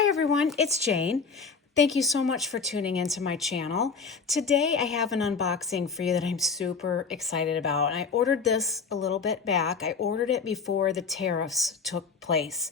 Hi everyone, it's Jane. Thank you so much for tuning into my channel. Today I have an unboxing for you that I'm super excited about. I ordered this a little bit back. I ordered it before the tariffs took place.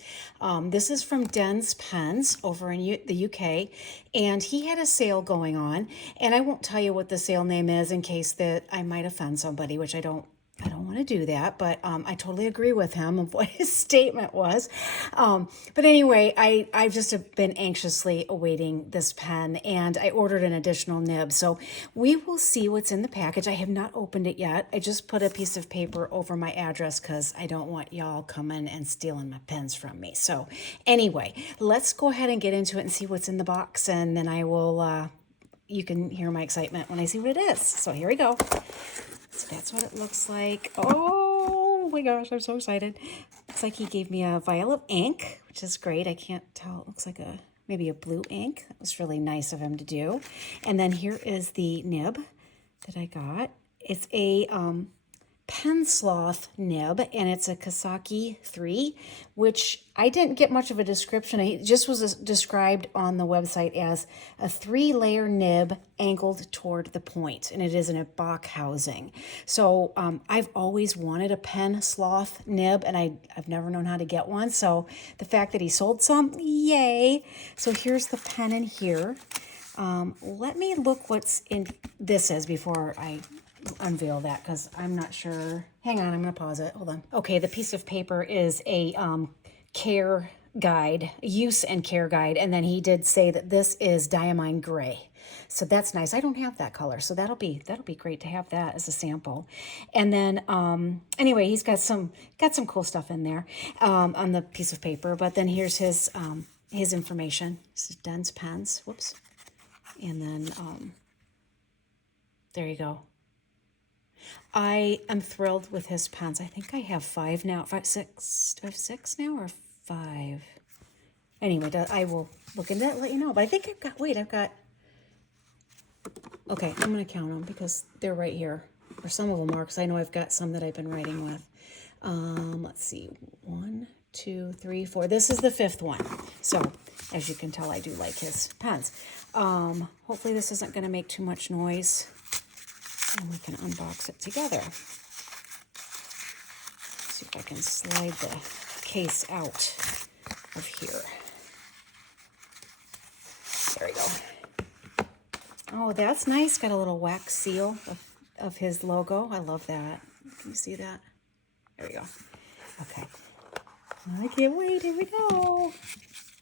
This is from Den's Pens over in the UK, and he had a sale going on. And I won't tell you what the sale name is in case that I might offend somebody, which I don't want to do that, but I totally agree with him of what his statement was. But anyway, I've just been anxiously awaiting this pen, and I ordered an additional nib. So we will see what's in the package. I have not opened it yet. I just put a piece of paper over my address because I don't want y'all coming and stealing my pens from me. So anyway, let's go ahead and get into it and see what's in the box, and then I will, you can hear my excitement when I see what it is. So here we go. So that's what it looks like. Oh my gosh, I'm so excited. Looks like he gave me a vial of ink, which is great. I can't tell. It looks like maybe a blue ink. That was really nice of him to do. And then here is the nib that I got. It's a Pen Sloth nib, and it's a Kasaki 3, which I didn't get much of a description. It just was described on the website as a 3-layer nib angled toward the point, and it is in a Bach housing. So I've always wanted a Pen Sloth nib, and I've never known how to get one. So the fact that he sold some, yay. So here's the pen in here. Let me look what's in this is before I unveil that, because I'm not sure. Hang on, I'm going to pause it. Hold on. Okay, the piece of paper is a care guide, use and care guide, and then he did say that this is diamine gray. So that's nice. I don't have that color, so that'll be great to have that as a sample. And then anyway, he's got some cool stuff in there on the piece of paper. But then here's his information. This is Den's Pens. Whoops. And then there you go. I am thrilled with his pens. I think I have 5 now. 5, 6. Do I have 6 now or 5? Anyway, I will look into it, let you know. But I think I've got, wait, I've got, okay, I'm going to count them because they're right here. Or some of them are, because I know I've got some that I've been writing with. Let's see, 1, 2, 3, 4. This is the 5th one. So, as you can tell, I do like his pens. Hopefully this isn't going to make too much noise, and we can unbox it together. See if I can slide the case out of here. There we go. Oh, that's nice. Got a little wax seal of his logo. I love that. Can you see that? There we go. Okay. I can't wait. Here we go.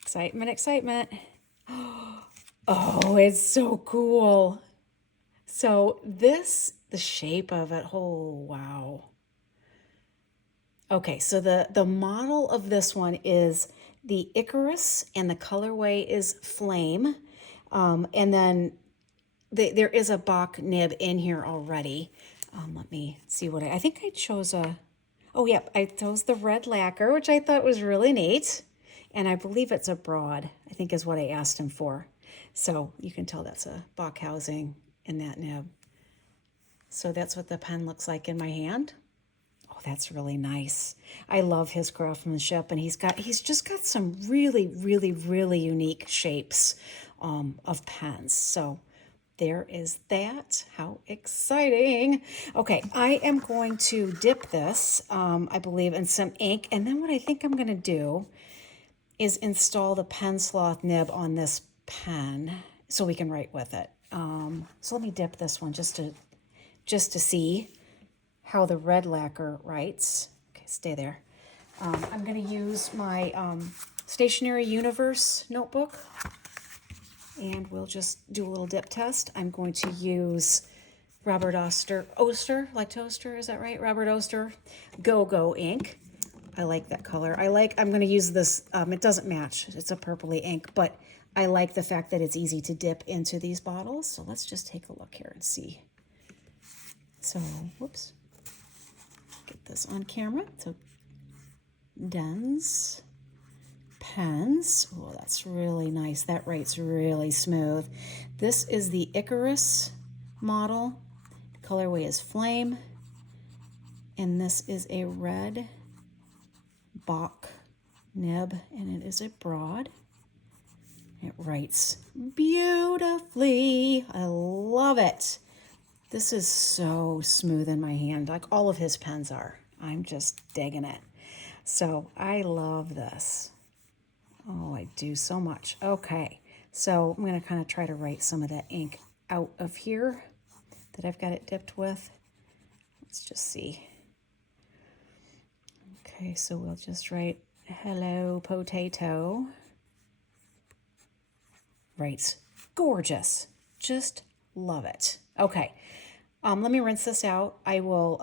Excitement, excitement. Oh, it's so cool. So the shape of it, oh, wow. Okay, so the model of this one is the Icarus, and the colorway is Flame. And then there is a Bach nib in here already. Let me see what I think I chose oh, yep, I chose the red lacquer, which I thought was really neat. And I believe it's a broad, I think is what I asked him for. So you can tell that's a Bach housing in that nib. So that's what the pen looks like in my hand. Oh, that's really nice. I love his craftsmanship, and he's just got some really, really, really unique shapes of pens. So there is that. How exciting. Okay, I am going to dip this, I believe, in some ink. And then what I think I'm going to do is install the Pen Sloth nib on this pen so we can write with it. So let me dip this one just to see how the red lacquer writes. Okay, stay there. I'm going to use my Stationery Universe notebook, and we'll just do a little dip test. I'm going to use Robert Oster, like toaster, is that right? Robert Oster Go-Go ink. I like that color. I'm going to use this, it doesn't match. It's a purpley ink, but I like the fact that it's easy to dip into these bottles. So let's just take a look here and see. So, whoops. Get this on camera. So, Den's Pens. Oh, that's really nice. That writes really smooth. This is the Icarus model. The colorway is Flame. And this is a red Bach nib, and it is a broad. writes beautifully. I love it. This is so smooth in my hand, like all of his pens are. I'm just digging it. So I love this. Oh, I do so much. Okay, so I'm going to kind of try to write some of that ink out of here that I've got it dipped with. Let's just see. Okay, so we'll just write hello potato. Writes gorgeous. Just love it. Okay, let me rinse this out. I will,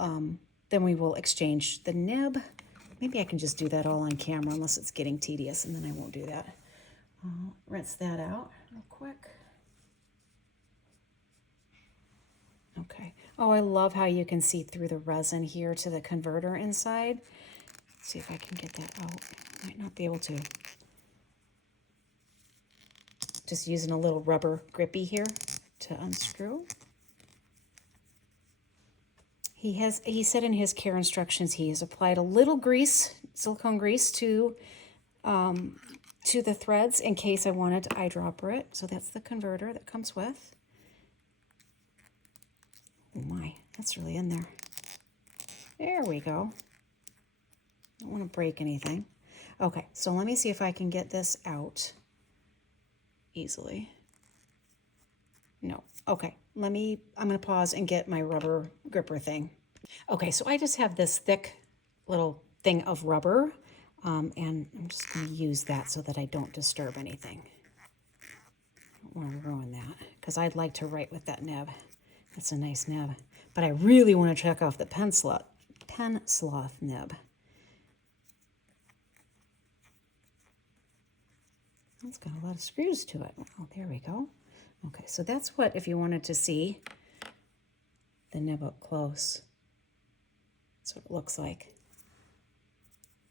then we will exchange the nib. Maybe I can just do that all on camera unless it's getting tedious, and then I won't do that. I'll rinse that out real quick. Okay. Oh, I love how you can see through the resin here to the converter inside. Let's see if I can get that out. Might not be able to. Just using a little rubber grippy here to unscrew. He said in his care instructions he has applied a little grease, silicone grease, to the threads in case I wanted to eyedropper it. So that's the converter that comes with. Oh my, that's really in there. There we go. Don't want to break anything. Okay, so let me see if I can get this out easily. No. Okay, I'm going to pause and get my rubber gripper thing. Okay, so I just have this thick little thing of rubber, and I'm just going to use that so that I don't disturb anything. I don't want to ruin that, because I'd like to write with that nib. That's a nice nib. But I really want to check off the Pen Sloth nib. It's got a lot of screws to it. Oh, there we go. Okay, so that's what, if you wanted to see the nib up close, that's what it looks like.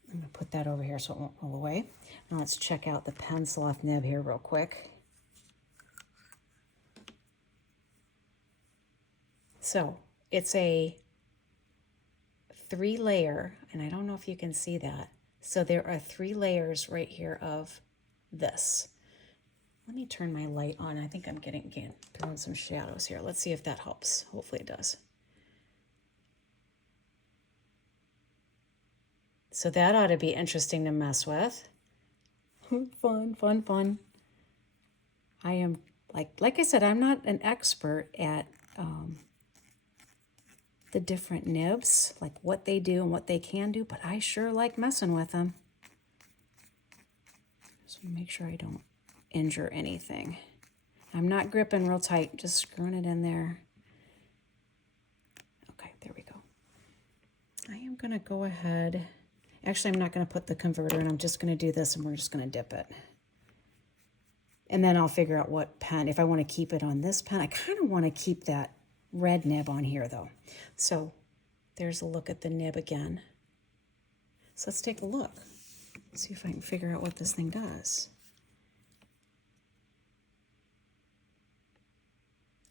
I'm going to put that over here so it won't roll away. Now let's check out the Pen Sloth nib here real quick. So it's a 3-layer, and I don't know if you can see that. So there are 3 layers right here of this. Let me turn my light on. I think I'm throwing some shadows here. Let's see if that helps. Hopefully it does. So that ought to be interesting to mess with. Fun, fun, fun. I am, like I said, I'm not an expert at the different nibs, like what they do and what they can do, but I sure like messing with them. Just want to make sure I don't injure anything. I'm not gripping real tight, just screwing it in there. Okay, there we go. I am going to go ahead. Actually, I'm not going to put the converter in. I'm just going to do this, and we're just going to dip it. And then I'll figure out what pen. If I want to keep it on this pen, I kind of want to keep that red nib on here, though. So there's a look at the nib again. So let's take a look. See if I can figure out what this thing does.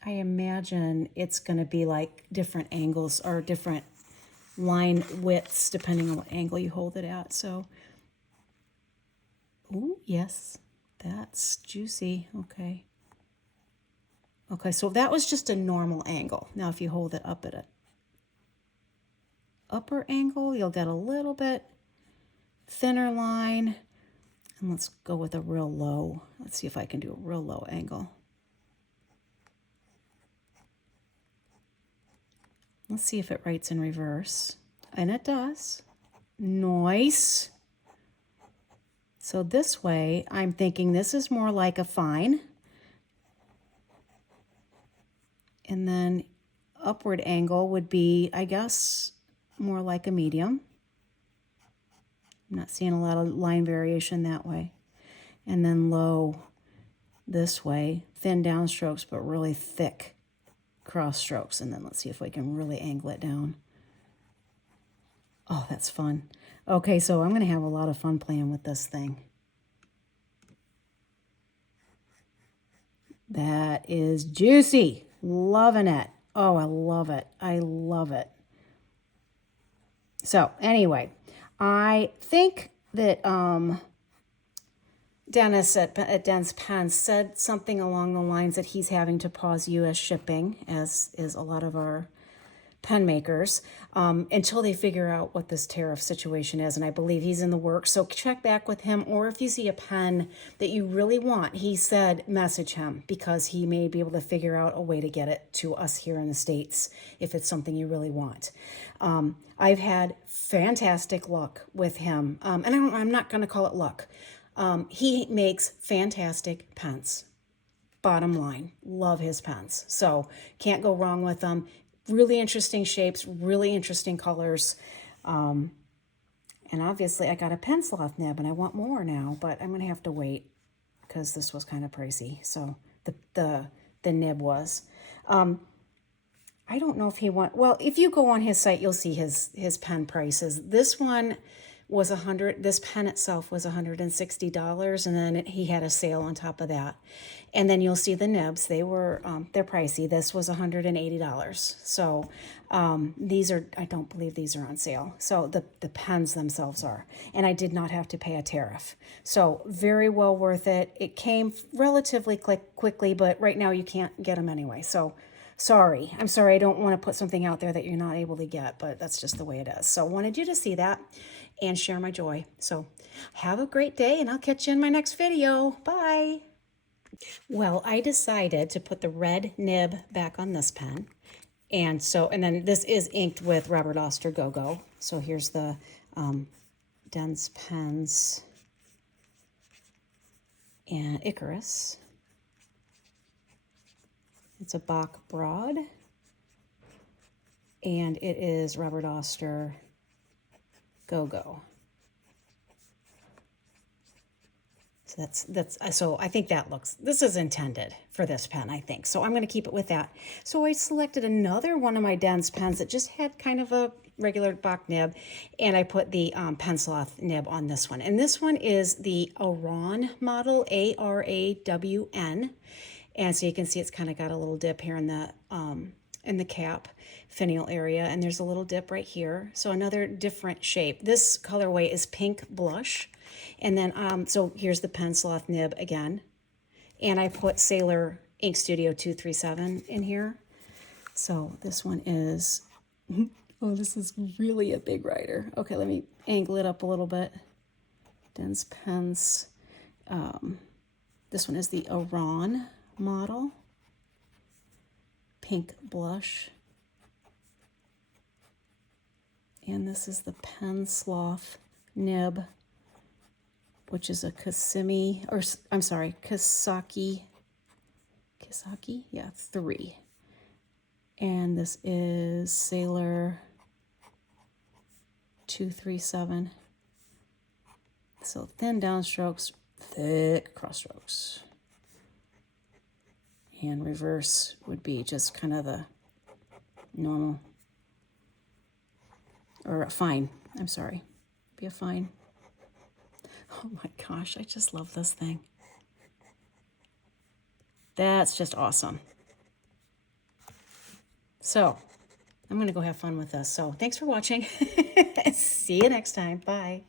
I imagine it's going to be like different angles or different line widths depending on what angle you hold it at. So, ooh, yes, that's juicy. Okay. Okay, so that was just a normal angle. Now if you hold it up at an upper angle, you'll get a little bit thinner line. And let's go with a real low. Let's see if I can do a real low angle. Let's see if it writes in reverse. And it does. Nice. So this way, I'm thinking this is more like a fine. And then upward angle would be, I guess, more like a medium. I'm not seeing a lot of line variation that way. And then low this way, thin downstrokes, but really thick cross strokes. And then let's see if we can really angle it down. Oh, that's fun. Okay, so I'm going to have a lot of fun playing with this thing. That is juicy. Loving it. Oh, I love it. I love it. So anyway, I think that Dennis at Den's Pen said something along the lines that he's having to pause U.S. shipping, as is a lot of our pen makers, until they figure out what this tariff situation is. And I believe he's in the works. So check back with him. Or if you see a pen that you really want, he said message him, because he may be able to figure out a way to get it to us here in the States if it's something you really want. I've had fantastic luck with him. And I'm not going to call it luck. He makes fantastic pens. Bottom line, love his pens. So can't go wrong with them. Really interesting shapes, really interesting colors. And obviously I got a Pen Sloth nib and I want more now, but I'm going to have to wait because this was kind of pricey. So the nib was. I don't know if he well, if you go on his site, you'll see his pen prices. This one was this pen itself was $160, and then he had a sale on top of that. And then you'll see the nibs. They're pricey. This was $180. So these are, I don't believe these are on sale. So the pens themselves are. And I did not have to pay a tariff. So very well worth it. It came relatively quickly, but right now you can't get them anyway. So sorry. I'm sorry. I don't want to put something out there that you're not able to get, but that's just the way it is. So wanted you to see that and share my joy. So have a great day, and I'll catch you in my next video. Bye. Well, I decided to put the red nib back on this pen. And then this is inked with Robert Oster Go-Go. So here's the Den's Pens and Icarus. It's a Bach Broad. And it is Robert Oster Go-Go. So I think this is intended for this pen, I think. So I'm going to keep it with that. So I selected another one of my Den's pens that just had kind of a regular Bach nib, and I put the Pen Sloth nib on this one. And this one is the Aran model, ARAWN. And so you can see it's kind of got a little dip here in the cap finial area, and there's a little dip right here. So another different shape. This colorway is Pink Blush. And then, so here's the Pen Sloth nib again. And I put Sailor Ink Studio 237 in here. So this one is, oh, this is really a big writer. Okay, let me angle it up a little bit. Den's Pens. This one is the Aran model. Pink Blush. And this is the Pen Sloth nib, which is a Kasaki, yeah, 3. And this is Sailor 237. So thin downstrokes, thick cross strokes. And reverse would be just kind of the normal, or a fine, I'm sorry, be a fine. Oh my gosh, I just love this thing. That's just awesome. So I'm going to go have fun with this. So thanks for watching. See you next time. Bye.